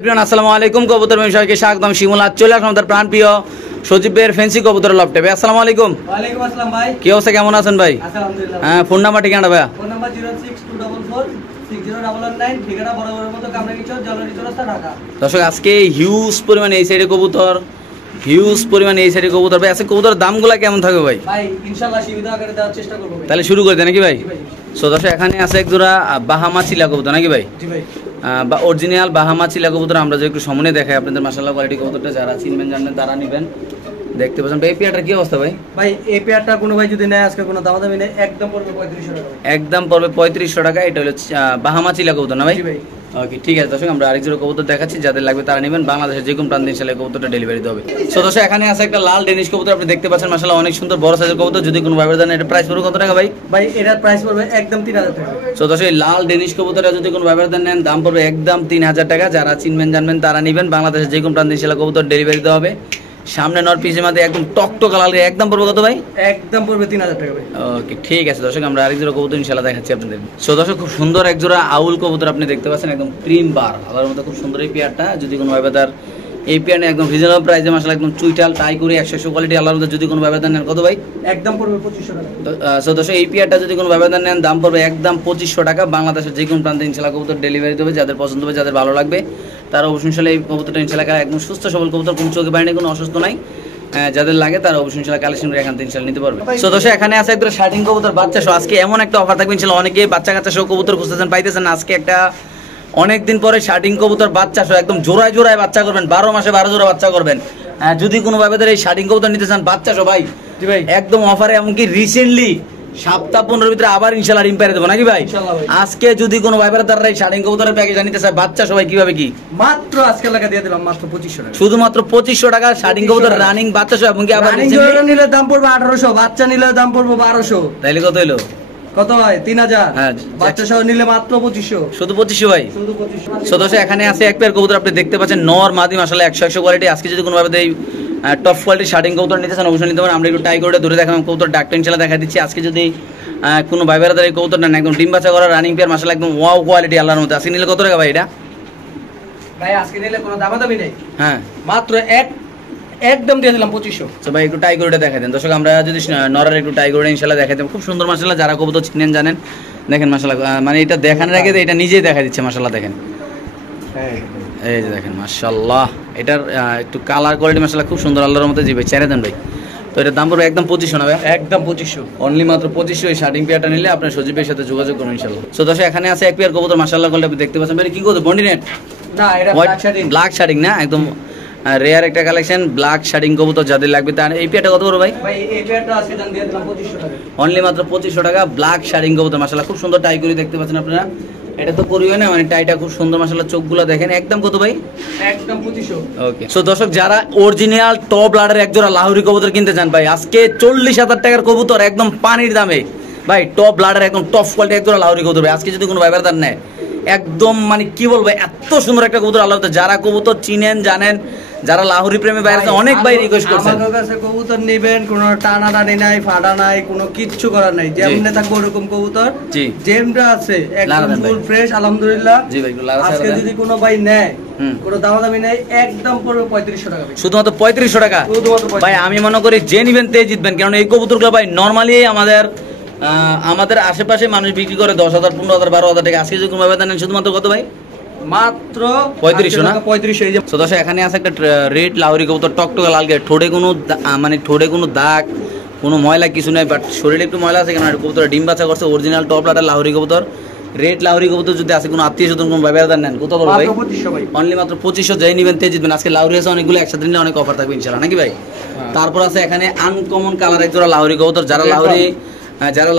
আসসালামু আলাইকুম কবুতর ব্যবসায়ীকে স্বাগতম। শিমুল আজ চলে আসলাম আমাদের প্রাণপ্রিয় সজীবের ফ্যান্সি কবুতর লফটে। ভাই আসসালামু আলাইকুম। ওয়ালাইকুম আসসালাম ভাই। কি অবস্থা, কেমন আছেন ভাই? আলহামদুলিল্লাহ। হ্যাঁ, ফোন নাম্বার ঠিকানা ভাই? ফোন নাম্বার 062446099, ঠিকানা বরাবরের মতো কামরাঙ্গীরচর, জলরি চৌরাস্তা, ঢাকা। দর্শক আজকে হিউজ পরিমাণে এই সাইডে কবুতর, হিউজ পরিমাণে এই সাইডে কবুতর ভাই। আজকে কবুতর দামগুলা কেমন থাকবে ভাই? ভাই ইনশাআল্লাহ সীমিত আকারে দেওয়ার চেষ্টা করব ভাই। তাহলে শুরু করে দেন নাকি ভাই? জি ভাই। সো দর্শক এখানে আছে এক জোড়া বাহামা চিলা কবুতর নাকি ভাই? জি ভাই। বা অরিজিনাল বাহামা চিলা কবুতর আমরা যে একটু সামনে দেখাই আপনাদের, মাশাআল্লাহ কোয়ালিটি কবুতরটা যারা চিনবেন জানবেন তারা নেবেন। দেখতে পাচ্ছেন ভাই এই পেয়ারটার কি অবস্থা ভাই? ভাই এই পেয়ারটা কোনো ভাই যদি নেয় আজকে কোনো দামাদামি নেই, একদম পড়বে 3500 টাকা। একদম পড়বে 3500 টাকা। এটা হলো বাহামা চিলা কবুতর না ভাই? জি ভাই। ওকে ঠিক আছে দর্শক, আমরা আরেক জোড়া কবুতর দেখাচ্ছি, যাদের লাগবে তারা নেবেন। বাংলাদেশের যে কোনো প্রান্তে ইনশাআল্লাহ কবুতরটা ডেলিভারি দেবে। সো দর্শক এখানে আছে একটা লাল ডেনিশ কবুতর, আপনি দেখতে পাচ্ছেন মাশাআল্লাহ অনেক সুন্দর বড় সাইজের কবুতর। যদি কোনো ভাইবার জানেন এটা প্রাইস পড়বে কত টাকা ভাই? ভাই এটার প্রাইস পড়বে একদম 3000 টাকা। সো দর্শক এই লাল ডেনিশ কবুতরটা যদি কোনো ভাইবার নেন দাম পড়বে একদম 3000 টাকা। যারা চিনবেন জানবেন তারা নেবেন। বাংলাদেশের যে কোনো প্রান্তে ইনশাআল্লাহ কবুতর ডেলিভারি দেওয়া হবে। সামনে নর পিসের মধ্যে একদম টকটক লাল, একদম পড়বে কত ভাই? একদম পড়বে 3000 টাকা ভাই। ওকে ঠিক আছে দর্শক, আমরা আরেক জোড়া কবুতর ইনশাআল্লাহ দেখাচ্ছি আপনাদের। সো দর্শক খুব সুন্দর এক জোড়া আউল কবুতর আপনি দেখতে পাচ্ছেন, একদম ক্রিম বার আলার মতো খুব সুন্দর এই পেয়ারটা। যদি কোনো ভাইবাদার এই পেয়ার নিয়ে একদম রিজনেবল প্রাইসে মাশাআল্লাহ একদম চুইটাল টাই করে 100 কোয়ালিটি আলার মতো যদি কোনো ভাইবাদার নেন কত ভাই? একদম পড়বে 2500 টাকা। সো দর্শক এই পেয়ারটা যদি কোনো ভাইবাদার নেন দাম পড়বে একদম 2500 টাকা। বাংলাদেশের যে কোনো প্রান্তে ইনশাআল্লাহ কবুতর ডেলিভারি দেবে। যাদের পছন্দ হবে, যাদের ভালো লাগবে তারা অবশ্যই ইনশাআল্লাহ এই কবুতরটা ইনশাআল্লাহ একদম সুস্থ সবল কবুতর, কোনো চোখে বাইরে কোনো অসুস্থ নাই। যাদের লাগে তারা অবশ্যই ইনশাআল্লাহ কালেকশন করে এখান থেকে ইনশাআল্লাহ নিতে পারবে। সো দর্শক এখানে আছে একটা শার্টিং কবুতর বাচ্চা সহ। আজকে এমন একটা অফার থাকবে ইনশাআল্লাহ, অনেকে বাচ্চা কাচ্চা সহ কবুতর খুঁজতেছেন পাইতেছেন না। আজকে একটা অনেকদিন পরে শার্টিং কবুতর বাচ্চা সহ একদম জোড়ায় জোড়ায় বাচ্চা করবেন, 12 মাসে 12 জোড়া বাচ্চা করবেন। যদি কোনো ভাবে এই শার্টিং কবুতর নিতে চান বাচ্চা সহ ভাই, জি ভাই। একদম অফারে, এমনকি রিসেন্টলি সপ্তাহ 15 ভিতরে আবার ইনশাআল্লাহ ডিম পেরে দেবো নাকি ভাই? ইনশাআল্লাহ ভাই। আজকে যদি কোনো ভাইবার দ্বারা এই শার্টিং কবুতরের প্যাকেজ নিতে চায় বাচ্চা সবাই কিভাবে কি? মাত্র আজকে লাগা দিয়ে দিলাম মাত্র 2500 টাকা। শুধুমাত্র 2500 টাকা শার্টিং কবুতর রানিং বাচ্চা সহ, এবং কি আবার রানিং জোড়া নিলে দাম পড়বে 1800, বাচ্চা নিলে দাম পড়বে 1200। তাইলে কত হলো? কত হয়? 3000। হ্যাঁ, বাচ্চা সহ নিলে মাত্র 2500। শুধু 2500 ভাই। শুধু 2500। সদস্য এখানে আছে এক পেয়ার কবুতর, আপনি দেখতে পাচ্ছেন নর মাদি মাশাআল্লাহ 100 কোয়ালিটি। আজকে যদি কোনো ভাবে এই টপ কোয়ালিটি শার্টিং কবুতর নিতে চান অবশ্যই নিতে পারেন। আমরা একটু টাই করে ধরে দেখালাম কবুতর ডাক্তার ইনশাআল্লাহ দেখা দিচ্ছি। আজকে যদি কোনো ভাইবেরা এই কবুতরটা না একদম ডিম বাচ্চা করা রানিং পেয়ার মাশাআল্লাহ একদম ওয়াও কোয়ালিটি আল্লাহর মধ্যে। আজকে নিলে কত টাকা ভাই এটা? ভাই আজকে নিলে কোনো দামাদামি নেই, হ্যাঁ মাত্র একদম দিয়ে দিলাম 2500। তো ভাই একটু টাই করে দেখাই দেন দর্শক। আমরা যদি নরার একটু টাই করে ইনশাআল্লাহ দেখাই দেব, খুব সুন্দর মাশাআল্লাহ। যারা কবুতর চিনেন জানেন, দেখেন মাশাআল্লাহ, মানে এটা দেখানোর আগে এটা নিজেই দেখা দিচ্ছে মাশাআল্লাহ। দেখেন এই যে দেখেন মাশাআল্লাহ, এটার একটু কালার কোয়ালিটি মাশাআল্লাহ খুব সুন্দর আল্লাহর মতো। জি ভাই ছেড়ে দেন ভাই। তো এটার দাম পড়বে একদম 2500 না ভাই? একদম 2500, অনলি মাত্র 2500। এই শার্টিং পেয়ারটা নিলে আপনার সজীবের সাথে যোগাযোগ করুন ইনশাআল্লাহ। সো দর্শক এখানে আছে এক পেয়ার কবুতর মাশাআল্লাহ করলে আপনি দেখতে পাচ্ছেন ভাই কি কবুতর? বন্ডিনেট না এটা ব্ল্যাক শার্টিং। ব্ল্যাক শার্টিং না, একদম রেয়ার একটা কালেকশন ব্ল্যাক শার্টিং কবুতর। যাদের লাগবে তার এই পেয়ারটা কত বড় ভাই? ভাই এই পেয়ারটা আজকে দাম দিয়ে দিলাম 2500 টাকা। অনলি মাত্র 2500 টাকা। ব্ল্যাক শার্টিং কবুতর মাশাআল্লাহ খুব সুন্দর টাই করে দেখতে পাচ্ছেন আপনারা। এটা তো করিও না, মানে টাইটা খুব সুন্দর মাশাআল্লাহ। চোখগুলো দেখেন একদম কত ভাই? একদম 2500। ওকে সো দর্শক যারা অরিজিনাল টপ লাডের একজোড়া লাহুরি কবুতর কিনতে চান ভাই, আজকে 40,000 টাকার কবুতর একদম পানির দামে ভাই, টপ লাডের একদম টপ কোয়ালিটি একজোড়া লাহুরি কবুতর ভাই। আজকে যদি কোনো ভাইবার দান নেয় একদম মানে কি বলবো, এত সুন্দর একটা কবুতর আল্লাহ। যারা কবুতর চিনেন জানেন, যারা লাহুরি প্রেমী বাইরে অনেক ভাই রিকোয়েস্ট করছেন আমার কাছে কবুতর নেবেন, কোনো টানা টানি নাই, ফাটা নাই, কোনো কিচ্ছু করার নাই। যেমন থাকবে ওরকম কবুতর জি যেমটা আছে একদম লাগাবেন ফুল ফ্রেশ আলহামদুলিল্লাহ। জি ভাই আজকে যদি কোনো ভাই নেয় কোনো দামাদামি নেই, একদম পড়বে 3500 টাকা। শুধুমাত্র 3500 টাকা ভাই। আমি মনে করি যে নিবেন তে জিতবেন, কারণ এই কবুতরগুলো ভাই নর্মালি আমাদের আশেপাশে মানুষ বিক্রি করে 10,000 15,000 12,000 টাকা। আজকে যদি কোনো ভাবে দেন শুধুমাত্র কত ভাই? মাত্র 3500 না? 3500। এই যে সো দর্শক এখানে আছে একটা রেড লাহোরি কবুতর, টকটকে লাল গায়ে, ঠোঁটে কোনো মানে ঠোঁটে কোনো দাগ কোনো ময়লা কিছু নাই, বাট শরীরে একটু ময়লা আছে। কেন কবুতর ডিম বাচ্চা করছে, অরিজিনাল টপ লাটার লাহোরি কবুতর, রেড লাহোরি কবুতর। যদি আছে কোনো আত্মীয় স্বজন কোনো ভাবে নেন কত বড় ভাই? 2500 ভাই। অনলি মাত্র 2500। যাই নিবেন তে জিতবেন। আজকে লাহোরি আছে অনেকগুলো, একসাথে নিলে অনেক অফার থাকবে ইনশাআল্লাহ নাকি ভাই? তারপর আছে এখানে আনকমন কালার একজোড়া লাহোরি কবুতর। যারা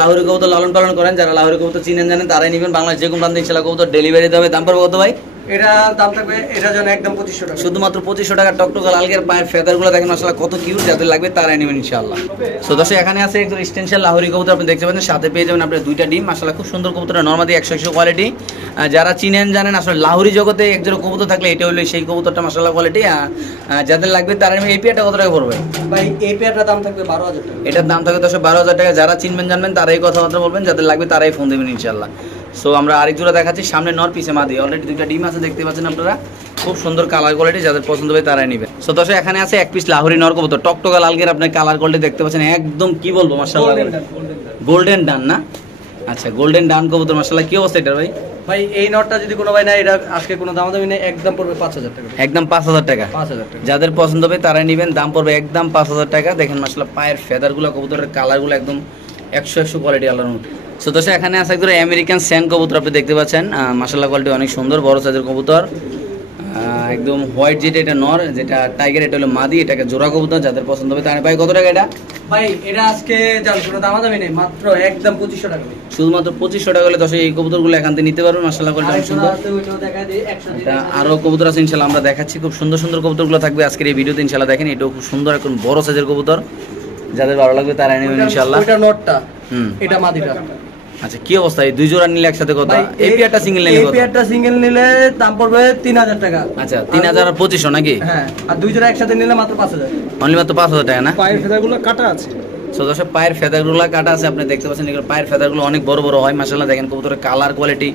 লাহোরি কবুতর লালন পালন করেন, যারা লাহোরি কবুতর চিনেন জানেন তারাই নিবেন। বাংলাদেশ যে কোনো প্রান্তে ইনশাআল্লাহ কবুতর ডেলিভারি দেবে। দাম পড়বে কত ভাই? এটা দাম থাকবে এটা জন্য একদম 2500 টাকা। শুধুমাত্র 2500 টাকা। টকটকা লালগের পায়ের ফেদারগুলো দেখেন মাশাআল্লাহ কত কিউট। যাদের লাগবে তারাই নেবেন ইনশাআল্লাহ। সো দর্শক এখানে আছে একজন স্টেনশন লাহোরি কবুতর, আপনি দেখতে পাচ্ছেন। সাথে পেয়ে যাবেন আপনি দুইটা ডিম মাশাআল্লাহ খুব সুন্দর কবুতর, নরমাদি 100 কোয়ালিটি। যারা চিনেন জানেন আসলে লাহোরি জগতে একজোড়া কবুতর থাকলে এটা হলো সেই কবুতরটা মাশাআল্লাহ কোয়ালিটি। যাদের লাগবে তারা নেবেন। এই পেয়ারটা কত টাকা পড়বে ভাই? এই পেয়ারটার দাম থাকবে 12000 টাকা। এটার দাম থাকবে 12,000 টাকা। যারা চিনবেন জানবেন তারাই কথাবার্তা বলবেন, যাদের লাগবে তারাই ফোন দেবেন ইনশাআল্লাহ। সো আমরা আরেক জোড়া দেখাচ্ছি, সামনে নর পিছে মাদি, অলরেডি দুইটা ডিম আছে দেখতে পাচ্ছেন আপনারা, খুব সুন্দর কালার কোয়ালিটি, যাদের পছন্দ হবে তারাই নেবেন। সো দর্শক এখানে আছে এক পিস লাহোরি নর কবুতর, টকটকা লালগের আপনার কালার কোয়ালিটি দেখতে পাচ্ছেন, একদম কি বলবো মাশাআল্লাহ, গোল্ডেন ডান না, আচ্ছা গোল্ডেন ডান কবুতর মাশাআল্লাহ। কি অবস্থা এটার ভাই? ভাই এই নটটা যদি কোনো ভাই না, এটা আজকে কোনো দামাদামি নেই, একদম পড়বে 5000 টাকা, একদম 5000 টাকা। 5000 টাকা, যাদের পছন্দ হবে তারাই নেবেন, দাম পড়বে একদম 5000 টাকা। দেখেন মাশাআল্লাহ পায়ের ফেদারগুলো, কবুতরের কালারগুলো একদম 100 কোয়ালিটি আল্লাহর মতো। সো দর্শক এখানে আছে একদম আমেরিকান স্যান কবুতর, আপনি দেখতে পাচ্ছেন মাশাআল্লাহ কোয়ালিটি অনেক সুন্দর, বড় সাইজের কবুতর, একদম হোয়াইট, যেটা এটা নর, যেটা টাইগার এটা হলো মাদি, এটাকে জোড়া কবুতর, যাদের পছন্দ হবে তারা। ভাই কত টাকা এটা? ভাই এটা আজকে জান কোনো দামাদামি নেই, মাত্র একদম 2500 টাকা। শুধুমাত্র 2500 টাকা হলে দর্শক এই কবুতরগুলো এখান থেকে নিতে পারবেন, মাশাআল্লাহ কোয়ালিটি অনেক সুন্দর। এটা আরো কবুতর আছে ইনশাআল্লাহ আমরা দেখাচ্ছি, খুব সুন্দর সুন্দর কবুতরগুলো থাকবে আজকের এই ভিডিওতে ইনশাআল্লাহ। দেখেন এটাও খুব সুন্দর এখন বড় সাইজের কবুতর, যাদের ভালো লাগবে তারা নেবেন ইনশাআল্লাহ। ওইটা নটটা, এটা মাদিটা। আচ্ছা কি অবস্থা, এই দুই জোড়া নিলে একসাথে কত? এই পেয়ারটা সিঙ্গেল নিলে কত? এই পেয়ারটা সিঙ্গেল নিলে দাম পড়বে 3000 টাকা। আচ্ছা 3000 আর 2500 নাকি? হ্যাঁ, আর দুই জোড়া একসাথে নিলে মাত্র 5000, অনলি মাত্র 5000 টাকা না? পায়ের ফেদারগুলো কাটা আছে। সো দর্শক পায়ের ফেদারগুলো কাটা আছে, আপনি দেখতে পাচ্ছেন এগুলো পায়ের ফেদারগুলো অনেক বড় বড় হয় মাশাআল্লাহ। দেখেন কবুতরের কালার কোয়ালিটি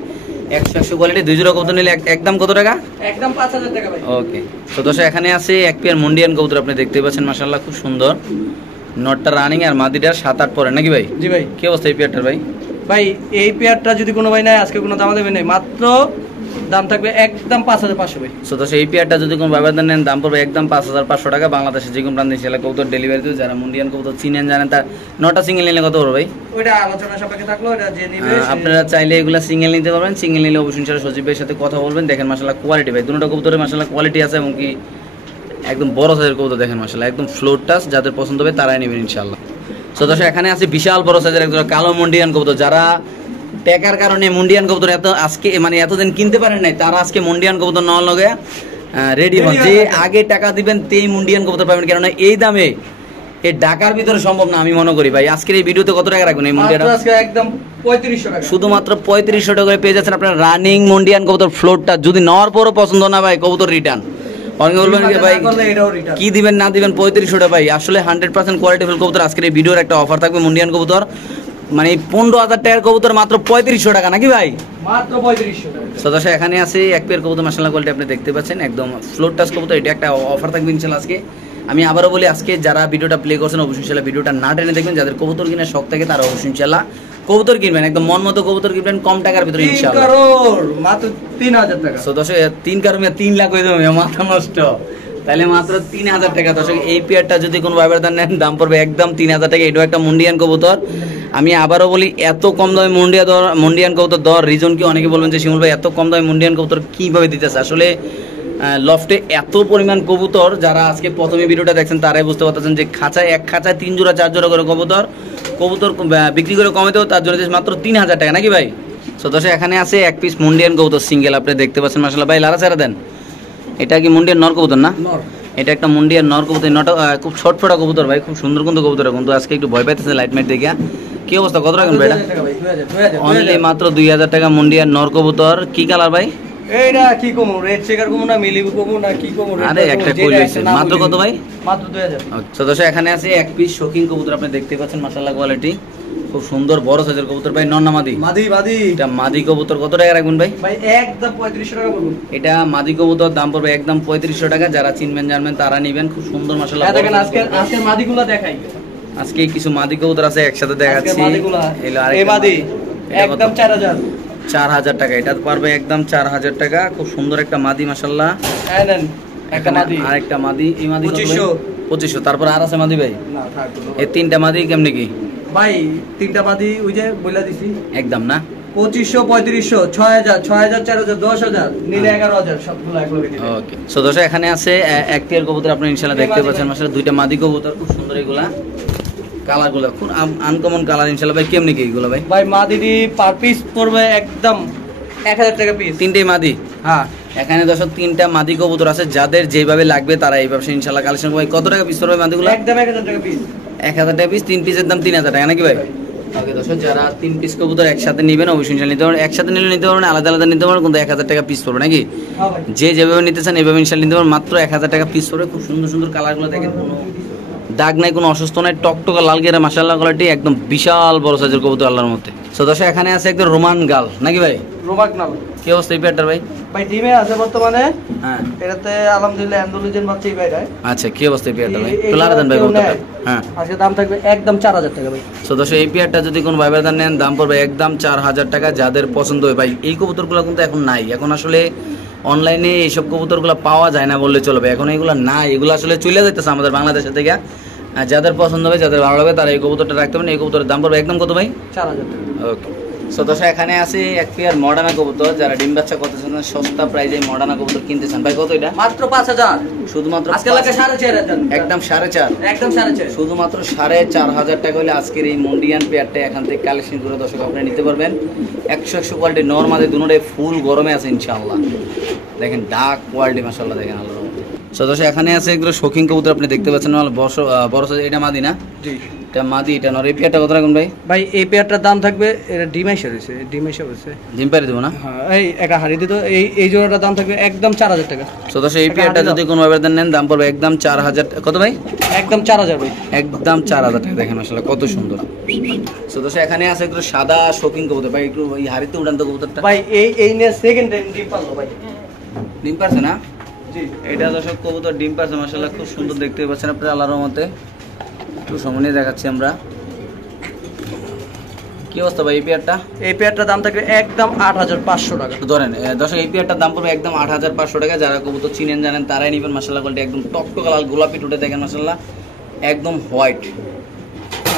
100 কোয়ালিটি, দুই জোড়া কবুতর নিলে একদম কত টাকা? একদম 5000 টাকা ভাই। ওকে, সো দর্শক এখানে আছে এক পেয়ার মুন্ডিয়ান কবুতর, আপনি দেখতে পাচ্ছেন মাশাআল্লাহ খুব সুন্দর, নটটা রানিং আর মাদিটার 7-8 পরে নাকি ভাই? জি ভাই। কি অবস্থা এই পেয়ারটার ভাই? ভাই এই পেয়ারটা যদি কোনো ভাই নাই, আজকে কোনো দাম দেবে নাই, মাত্র দাম থাকবে একদম 5500 ভাই। সো দর্শক এই পেয়ারটা যদি কোনো ব্যবধান নেন, দাম পড়বে একদম 5500 টাকা। বাংলাদেশের যে কোনো প্রান্তে সেলা কবুতর ডেলিভারি দেবে, যারা মুন্ডিয়ান কবুতর চিনেন জানেন, তার নটা সিঙ্গেল নিলে কত হবে ভাই? ওইটা আলোচনা সাপেক্ষে থাকলো, ওটা যে নিবে আপনারা চাইলে এগুলা সিঙ্গেল নিতে পারবেন, সিঙ্গেল নিলে অবশ্যই ইনশাআল্লাহ সজীব ভাইয়ের সাথে কথা বলবেন। দেখেন মাশাআল্লাহ কোয়ালিটি ভাই, দুটো কবুতরের মাশাআল্লাহ কোয়ালিটি আছে, এবং কি একদম বড় সাইজের কবুতর দেখেন মাশাআল্লাহ, একদম ফ্লোর টাচ, যাদের পছন্দ হবে তারাই নেবেন ইনশাআল্লাহ। সো দর্শক এখানে আছে বিশাল বড় সাইজের একজন কালো মুন্ডিয়ান কবুতর, যারা টাকার কারণে মুন্ডিয়ান কবুতর এত আজকে মানে এতদিন কিনতে পারেন নাই, তারা আজকে মুন্ডিয়ান কবুতর নেওয়ার লগে রেডি হন, যে আগে টাকা দিবেন তেই মুন্ডিয়ান কবুতর পাবেন, কেননা এই দামে এই ঢাকার ভিতরে সম্ভব না আমি মনে করি ভাই। আজকের এই ভিডিওতে কত টাকা রাখবেন এই মুন্ডিয়ান? আজকে একদম 3500 টাকা, শুধুমাত্র 3500 টাকা করে পেয়ে যাচ্ছেন আপনার রানিং মুন্ডিয়ান কবুতর ফ্লোরটা। যদি নেওয়ার পরও পছন্দ না ভাই, কবুতর রিটার্ন। অনেকে বলবেন যে ভাই কি দিবেন না দিবেন 3500 টাকা ভাই, আসলে 100% কোয়ালিটিফুল কবুতর। আজকের এই ভিডিওর একটা অফার থাকবে মুন্ডিয়ান কবুতর, মানে 15000 টাকার কবুতর মাত্র 3500 টাকা নাকি ভাই? মাত্র 3500 টাকা। সদস্য এখানে আছে এক পেয়ার কবুতর মাশাআল্লাহ কোয়ালিটি আপনি দেখতে পাচ্ছেন, একদম ফ্লোর টাচ কবুতর, এটা একটা অফার থাকবে ইনশাআল্লাহ আজকে। আমি আবারও বলি, আজকে যারা ভিডিওটা প্লে করছেন অবশ্যই ইনশাআল্লাহ ভিডিওটা না টেনে দেখবেন, যাদের কবুতর কিনার শখ থাকে তারা অবশ্যই ইনশাআল্লাহ কবুতর কিনবেন, একদম মন মতো কবুতর কিনবেন কম টাকার ভিতরে ইনশাআল্লাহ। 3 কারোর মাত্র 3000 টাকা। সদস্য 3 কারণে 3 লাখ হয়ে যাবে, মাথা নষ্ট। তাহলে মাত্র 3000 টাকা। দর্শক এই পেয়ারটা যদি কোনো ব্যবধান নেন, দাম পড়বে একদম 3000 টাকা। এটাও একটা মুন্ডিয়ান কবুতর। আমি আবারও বলি, এত কম দামে মুন্ডিয়ান কবুতর দেওয়ার রিজন কি? অনেকে বলবেন যে শিমুল ভাই এত কম দামে মুন্ডিয়ান কবুতর কিভাবে দিতেছে? আসলে লফটে এত পরিমাণ কবুতর, যারা আজকে প্রথমে ভিডিওটা দেখছেন তারাই বুঝতে পারতেছেন যে খাঁচায় এক খাঁচায় 3 জোড়া 4 জোড়া করে কবুতর বিক্রি করে কমাতেও তার জন্য মাত্র 3000 টাকা নাকি ভাই? সো দর্শক এখানে আছে এক পিস মুন্ডিয়ান কবুতর সিঙ্গেল, আপনি দেখতে পাচ্ছেন মাশাআল্লাহ। ভাই লারা ছাড়া দেন, এটা কি মুন্ডিয়ান নর কবুতর না? এটা একটা মুন্ডিয়ান নর কবুতর, নটা খুব ছটফটা কবুতর ভাই, খুব সুন্দর কিন্তু কবুতর, কিন্তু আজকে একটু ভয় পাইতেছে লাইট মাইট দেখে। কি অবস্থা, কত রাখবেন ভাই? অনলি মাত্র 2000 টাকা মুন্ডিয়ান নর কবুতর। কি কালার ভাই? এইটা কি কমু, রেড চেকার কমু না মিলি কমু না কি কমু? আরে একটা কই হইছে, মাত্র কত ভাই? মাত্র 2000। আচ্ছা দর্শক এখানে আছে এক পিস শৌখিন কবুতর, আপনি দেখতে পাচ্ছেন মাশাআল্লাহ কোয়ালিটি খুব সুন্দর বড় সাইজের কবুতর ভাই। নর না মাদি? মাদি মাদি। এটা মাদি কবুতর, কত টাকা রাখবেন ভাই? ভাই একদম 3500 টাকা বলুন। এটা মাদি কবুতর, দাম পড়বে একদম 3500 টাকা। যারা চিনবেন জানবেন তারা নেবেন, খুব সুন্দর মাশাআল্লাহ। দেখেন আজকের মাদিগুলো দেখাই, আজকে কিছু মাদি কবুতর আছে একসাথে দেখাচ্ছি। এই মাদি একদম 4000 টাকা। এটা পারবে একদম 4000 টাকা। খুব সুন্দর একটা মাদি মাশাআল্লাহ। হ্যাঁ নেন একটা মাদি, আরেকটা মাদি। এই মাদি 2500। তারপর আর আছে মাদি ভাই? না থাক। এই তিনটা মাদি কেমনে কি ভাই? তিনটা মাদি ওই যে বইলা দিছি একদম না, 2500 3500 6000 6000 4000 10000 নিলে 11000 সবগুলো একলগে দিবেন। ওকে। সো দর্শক এখানে আছে এক পেয়ার কবুতর, আপনি ইনশাআল্লাহ দেখতে পাচ্ছেন মাশাআল্লাহ, দুইটা মাদি কবুতর খুব সুন্দর। এগুলা কালারগুলো খুব আনকমন কালার ইনশাআল্লাহ ভাই। কেমনে কি এগুলো ভাই? ভাই মাদিটি পার পিস পড়বে একদম 1000 টাকা পিস। তিনটেই মাদি? হ্যাঁ। এখানে দর্শক তিনটা মাদি কবুতর আছে, যাদের যেভাবে লাগবে তারা এই ব্যবসা ইনশাআল্লাহ কালেকশন। ভাই কত টাকা পিস পড়বে মাদিগুলো? একদম 1000 টাকা পিস। 1000 টাকা পিস, 3 পিসের দাম 3000 টাকা নাকি ভাই? ওকে দর্শক, যারা 3 পিস কবুতর একসাথে নেবেন অবশ্যই নিতে পারবেন। একসাথে নিলে নিতে পারবেন, আলাদা আলাদা নিতে পারবেন, কিন্তু 1000 টাকা পিস পড়বে নাকি? হ্যাঁ ভাই। যে যেভাবে নিতে চান এইভাবে ইনশাআল্লাহ নিতে পারবেন, মাত্র 1000 টাকা পিস পড়বে। খুব সুন্দর সুন্দর কালারগুলো দেখেন, কোনো দাগ নাই, কোনো অসুস্থ নাই, টকটকা লাল গেরা মাশাআল্লাহ কোয়ালিটি, একদম বিশাল বড় সাইজের কবুতর আল্লাহর মধ্যে। সো দর্শক এখানে আছে একদম রোমান গাল নাকি ভাই? রোমাক নাম কি অবস্থা এই পেয়ারটার ভাই? ভাই ডিমে আছে বর্তমানে। হ্যাঁ এটাতে আলহামদুলিল্লাহ অ্যান্ডোলজিন বাচ্চাই বাইরে। আচ্ছা কি অবস্থা এই পেয়ারটা ভাই? একটু লারা দেন ভাই কবুতরটা। হ্যাঁ আজকে দাম থাকবে একদম 4000 টাকা ভাই। সো দর্শক এই পেয়ারটা যদি কোনো ভাই ব্রাদার নেন দাম পড়বে একদম 4000 টাকা। যাদের পছন্দ হয় ভাই, এই কবুতরগুলো কিন্তু এখন নাই, এখন আসলে অনলাইনে এইসব কবুতরগুলো পাওয়া যায় না বললে চলবে, এখন এগুলো নাই, এগুলো আসলে চলে যাইতেছে আমাদের বাংলাদেশের থেকে। যাদের পছন্দ হবে, যাদের ভালো লাগবে তারা এই কবুতরটা রাখতে পারেন। এই কবুতরের দাম পড়বে একদম কত ভাই? 4000 টাকা। ওকে সো দর্শক এখানে আছে এক পেয়ার মডার্না কবুতর, যারা ডিম বাচ্চা করতেছেন সস্তা প্রাইজে মডার্না কবুতর কিনতে চান ভাই, কত এটা? মাত্র 5000 শুধুমাত্র আজকে লাগে 4500 একদম 4.5 একদম 4500 শুধুমাত্র 4500 টাকা হলে আজকের এই মন্ডিয়ান পেয়ারটা এখান থেকে কালেকশন করে দর্শক আপনি নিতে পারবেন। 100 কোয়ালিটি নরমালি দুটোটাই ফুল গরমে আছে ইনশাআল্লাহ। দেখেন ডার্ক কোয়ালিটি মাশাআল্লাহ, দেখেন আল্লাহর রহমতে। সো দর্শক এখানে আছে এগুলো শৌখিন কবুতর, আপনি দেখতে পাচ্ছেন বড় সাইজ। এটা মাদি না? জি এটা মাদি, এটা নর। এই পেয়ারটা কত রাখুন ভাই? ভাই এই পেয়ারটার দাম থাকবে, এটা ডিমাইশা হয়েছে, ডিমাইশা হয়েছে, ডিম পারি দেবো না? হ্যাঁ এই একটা হাড়ি দিত। এই জোড়াটার দাম থাকবে একদম 4000 টাকা। সো দর্শক এই পেয়ারটা যদি কোনো আবেদন নেন দাম পড়বে একদম 4000। কত ভাই? একদম 4000 ভাই, একদম 4000 টাকা। দেখেন আসলে কত সুন্দর। সো দর্শক এখানে আছে একটু সাদা শৌখিন কবুতর ভাই, একটু ওই হাড়িতে উড়ান তো কবুতরটা ভাই এই নিয়ে সেকেন্ড টাইম ডিম পারলো ভাই। ডিম পারছে না? জি এটা দর্শক কবুতর ডিম পারছে মাশাআল্লাহ, খুব সুন্দর দেখতে পাচ্ছেন আপনারা আল্লাহর রহমতে। একটু সামনে দেখাচ্ছি আমরা। কি অবস্থা ভাই এই পেয়ারটা? এই পেয়ারটার দাম থাকবে একদম 8500 টাকা। ধরেন দর্শক এই পেয়ারটার দাম পড়বে একদম 8500 টাকা। যারা কবুতর চিনেন জানেন তারাই নেবেন মাশাআল্লাহ, কোয়ালিটি একদম টকটকা লাল গোলাপি টুটে দেখেন মাশাআল্লাহ, একদম হোয়াইট।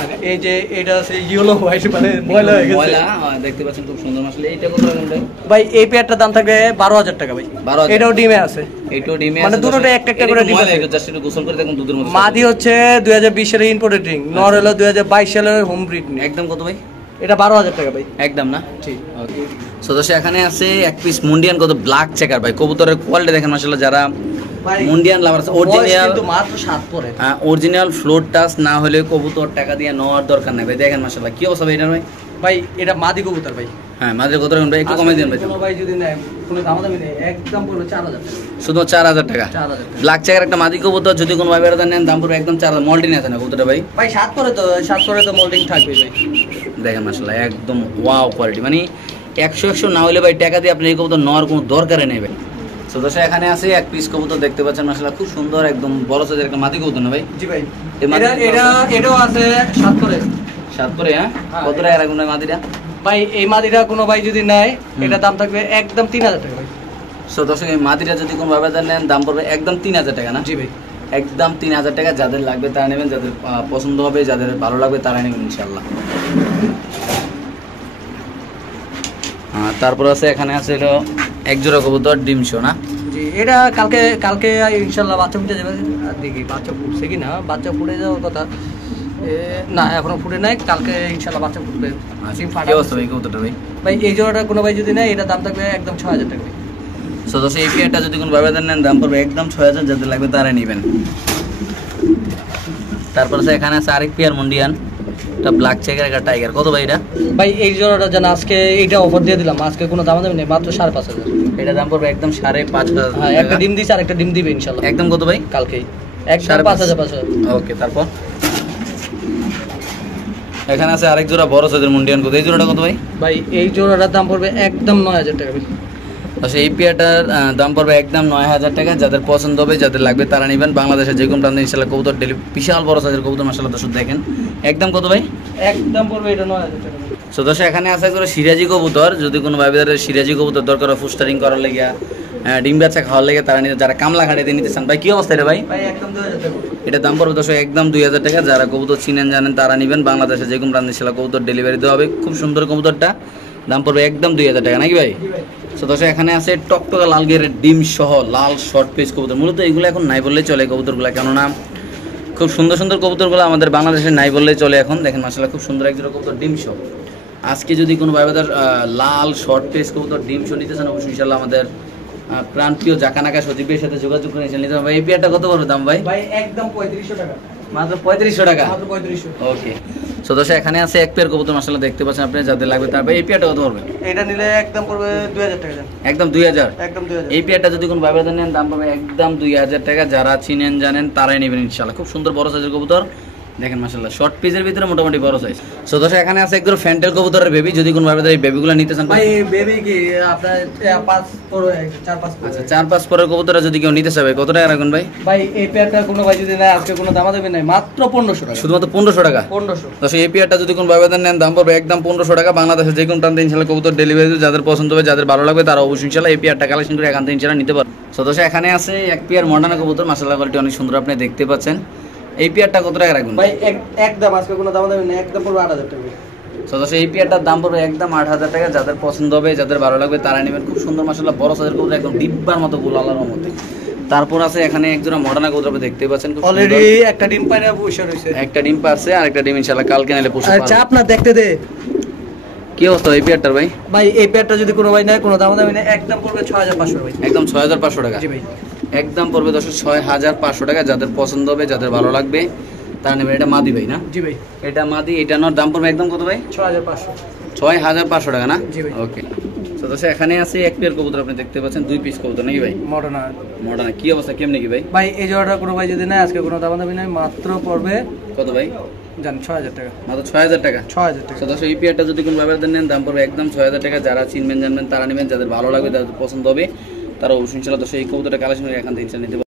আর এই যে এটা আছে ইয়েলো হোয়াইট, মানে ময়লা হয়ে গেছে। ময়লা দেখতে পাচ্ছেন খুব সুন্দর মাশাআল্লাহ। এইটা কত রাখুন ভাই? ভাই এই পেয়ারটার দাম থাকবে 12000 টাকা ভাই। 12000 এটাও ডিমে আছে, এইটাও ডিমে মানে আছে। দুটোটা একটা একটা করে ডিম আছে। এটা জাস্ট একটু গোসল করে দেখুন দুধের মধ্যে। মাদি হচ্ছে 2020 সালের ইম্পোর্টেড রিং, নর হলো 2022 সালের হোম ব্রিড। একদম কত ভাই? এটা 12000 টাকা ভাই। একদম না? ঠিক। ওকে সো দর্শক এখানে আছে এক পিস মুন্ডিয়ান কত ব্ল্যাক চেকার ভাই, কবুতরের কোয়ালিটি দেখেন মাশাআল্লাহ। যারা মুন্ডিয়ান লাভার আছে, অরিজিনাল কিন্তু মাত্র 7 পরে, অরিজিনাল ফ্লোর টাচ না হলে কবুতর টাকা দিয়ে নেওয়ার দরকার নাই ভাই। দেখেন মাশাআল্লাহ কি অবস্থা ভাই এটার ভাই? ভাই এটা মাদি কবুতর ভাই। হ্যাঁ মাঝে কত রাখুন ভাই? একটু কমে দিন ভাই। কোনো ভাই যদি নেয় কোনো দামাদামি নেই, একদম পড়বে 4000 টাকা। শুধু 4000 টাকা। 4000 টাকা। ব্ল্যাক চেকার একটা মাদি কবুতর যদি কোনো ভাই বেড়াতে নেন দাম পড়বে একদম 4000। মল্টিন আছে না কবুতরটা ভাই? ভাই 7 পরে তো মোল্ডিং থাকবে ভাই। দেখেন মাশাআল্লাহ একদম ওয়াও কোয়ালিটি, মানে 100 না হলে ভাই টাকা দিয়ে আপনি এই কবুতর নেওয়ার কোনো দরকারই নেই ভাই। সো দর্শক এখানে আছে এক পিস কবুতর দেখতে পাচ্ছেন মাশাআল্লাহ, খুব সুন্দর একদম বড় সাইজের একটা মাদি কবুতর না ভাই? জি ভাই। এই মাদি- এটাও আছে 7 পরে। 7 করে। হ্যাঁ হ্যাঁ, কত টাকা রাখুন ভাই মাদিটা? ভাই এই মাদিটা কোনো ভাই যদি নেয় এটা দাম থাকবে একদম 3000 টাকা ভাই। সো দর্শক এই মাদিটা যদি কোনো ভাবে নেন দাম পড়বে একদম 3000 টাকা না? জি ভাই। একদম 3000 টাকা। যাদের লাগবে তারা নেবেন, যাদের পছন্দ হবে, যাদের ভালো লাগবে তারা নেবেন ইনশাআল্লাহ। তারপর আছে এখানে আছে হলো এক জোড়া কবুতর ডিমশো না? জি এটা কালকে ইনশাআল্লাহ বাচ্চা ফুটে যাবে। আর দেখি বাচ্চা ফুটছে কি না, বাচ্চা ফুটে যাওয়ার কথা না, এখনো ফুটে নাই, কালকে ইনশাআল্লাহ বাচ্চা ফুটবে। ডিম কি ফাটা অবস্থা ভাই কবুতরটা ভাই? ভাই এই জোড়াটা কোনো ভাই যদি নেয় এটা দাম থাকবে একদম 6000 টাকা ভাই। সো দর্শক এই পেয়ারটা যদি কোনো ভাবে নেন দাম পড়বে একদম 6000। যাদের লাগবে তারা নেবেন। তারপর আছে এখানে আছে আরেক পেয়ার মুন্ডিয়ান, এটা ব্ল্যাক চেকার একটা টাইগার। কত ভাই এটা? ভাই এই জোড়াটা যেন আজকে এইটা অফার দিয়ে দিলাম, আজকে কোনো দাম নেই, মাত্র 5500। এটা দাম পড়বে একদম 5500। হ্যাঁ একটা ডিম দিছে আর একটা ডিম দিবে ইনশাআল্লাহ একদম কত ভাই? কালকেই একদম 5500। ওকে তারপর এখানে আছে আরেক জোড়া বড় সাইজের মুন্ডিয়ান কত? এই জোড়াটা কত ভাই? ভাই এই জোড়াটার দাম পড়বে একদম 9000 টাকা ভাই। আচ্ছা এই পেয়ারটার দাম পড়বে একদম 9000 টাকা। যাদের পছন্দ হবে, যাদের লাগবে তারা নেবেন। বাংলাদেশের যে কোনো প্রান্তে ইনশাআল্লাহ কবুতর ডেলি বিশাল বড় সাইজের কবুতর মাশাআল্লাহ দর্শক দেখেন। একদম কত ভাই? একদম পড়বে এটা 9000 টাকা। সো দর্শক এখানে আছে একজোড়া সিরাজি কবুতর, যদি কোনো ভাইদের সিরাজি কবুতর দরকার হয় ফুস্টারিং করার লেগে, ডিম বাচ্চা খাওয়ার লেগে, তারা নিতে, যারা কামলা ঘাটে দিয়ে নিতে চান। ভাই কি অবস্থা এটা ভাই? ভাই একদম 2000 টাকা। এটা দাম পড়বে দর্শক একদম 2000 টাকা। যারা কবুতর চিনেন জানেন তারা নেবেন। বাংলাদেশে যে কোনো প্রান্তে ইনশাআল্লাহ কবুতর ডেলিভারি দেওয়া হবে। খুব সুন্দর কবুতরটা, দাম পড়বে একদম 2000 টাকা নাকি ভাই? জি ভাই। সো দর্শক এখানে আছে টকটকা লাল গেরের ডিম সহ লাল শর্ট পেস কবুতর। মূলত এগুলো এখন নাই বললেই চলে কবুতরগুলো, কেননা খুব সুন্দর সুন্দর কবুতরগুলো আমাদের বাংলাদেশে নাই বললেই চলে এখন। দেখেন মাশাআল্লাহ খুব সুন্দর একজোড়া কবুতর ডিম সহ। আজকে যদি কোনো ভাইবাদার লাল শর্ট পেস কবুতর ডিম সহ নিতে চান অবশ্যই ইনশাআল্লাহ আমাদের প্রান্তীয় জাকানাকা সজীবের সাথে যোগাযোগ করে নিতে হবে। এই পেয়ারটা কত বড় দাম ভাই? ভাই একদম 3500 টাকা। মাত্র 3500 টাকা। মাত্র 3500। ওকে সো দর্শক এখানে আছে এক পেয়ার কবুতর মাশাআল্লাহ দেখতে পাচ্ছেন আপনি, যাদের লাগবে তারপর এই পেয়ারটা কত পড়বে? এটা নিলে একদম পড়বে 2000 টাকা দেন। একদম 2000। একদম 2000। এই পেয়ারটা যদি কোনো ভাইবার নেন দাম পাবে একদম 2000 টাকা। যারা চিনেন জানেন তারাই নেবেন ইনশাআল্লাহ। খুব সুন্দর বড় সাইজের কবুতর দেখেন মাশাআল্লাহ, শর্ট পিসের ভিতরে মোটামুটি বড় সাইজ। সো দর্শক এখানে আছে একদম ফ্যান্টেল কবুতরের বেবি, যদি কোনো ভাইবার এই বেবিগুলো নিতে চান ভাই বেবি কি আপনার 5 পড়বে 4-5 পড়বে। আচ্ছা 4-5 পরের কবুতরটা যদি কেউ নিতে চাবে কত টাকা রাখবেন ভাই? ভাই এই পেয়ারটা কোনো ভাই যদি না আজকে কোনো দাম দেবে নাই, মাত্র 1500 টাকা। শুধুমাত্র 1500 টাকা। 1500। দর্শক এই পেয়ারটা যদি কোনো ভাইবার নেন দাম পড়বে একদম 1500 টাকা। বাংলাদেশের যে কোনো প্রান্তে ইনশাআল্লাহ কবুতর ডেলিভারি যাদের পছন্দ হবে, যাদের ভালো লাগবে তারা অবশ্যই ইনশাআল্লাহ এই পেয়ারটা কালেকশন করে এখান থেকে ইনশাআল্লাহ নিতে পারবে। সো দর্শক এখানে আছে এক পেয়ার মডার্ন কবুতর মাশাআল্লাহ, কোয়ালিটি অনেক সুন্দর আপনি দেখতে পাচ্ছেন। এই পেয়ারটা কত টাকা রাখবেন ভাই একদম আজকে কোনো দাম দেবে না, একদম পড়বে 8000 টাকা। সো দর্শক এই পেয়ারটার দাম পড়বে একদম 8000 টাকা। যাদের পছন্দ হবে, যাদের ভালো লাগবে তারা নেবেন। খুব সুন্দর মাশাআল্লাহ বড় সাইজের কবুতর, একদম ডিব্বার মতো গোল আল্লাহর মধ্যে। তারপর আছে এখানে একজোড়া মডার্ন কবুতর আপনি দেখতে পাচ্ছেন, খুব অলরেডি সুন্দর। একটা ডিম পায়না বসে রইছে। একটা ডিম পারছে আর একটা ডিম ইনশাআল্লাহ কালকে নিলে পরশু আচ্ছা পারবে। আপনার দেখতে দে। কি অবস্থা এই পেয়ারটার ভাই? ভাই এই পেয়ারটা যদি কোনো ভাই নেয় কোনো দাম দেবে না, একদম পড়বে 6500 ভাই। একদম 6500 টাকা। জি ভাই। একদম পড়বে দর্শক 6500 টাকা। যাদের পছন্দ হবে, যাদের ভালো লাগবে তারা নেবেন। এটা মাদি ভাই না? জি ভাই। এটা মাদি, এটা নর, দাম পড়বে একদম কত ভাই? 6500। 6500 টাকা না? জি ভাই। ওকে। তো দর্শক এখানে আছে এক পেয়ার কবুতর আপনি দেখতে পাচ্ছেন, 2 পিস কবুতর নাকি ভাই? মডার্ন। মডার্ন কি অবস্থা, কেমনে কি ভাই? ভাই এই জোড়াটা কোনো ভাই যদি নেয় আজকে কোনো দাম দেবে না, মাত্র পড়বে কত ভাই? জান 6000 টাকা। মাত্র 6000 টাকা। 6000 টাকা। তো দর্শক এই পেয়ারটা যদি কোনো ব্যবহার নেন দাম পড়বে একদম 6000 টাকা। যারা চিনবেন জানবেন তারা নেবেন, যাদের ভালো লাগবে, যাদের পছন্দ হবে তারা অবশ্যই ইনশাআল্লাহ দর্শক এই কবুতরটা কালেকশন করে এখান থেকে নিতে পারবেন।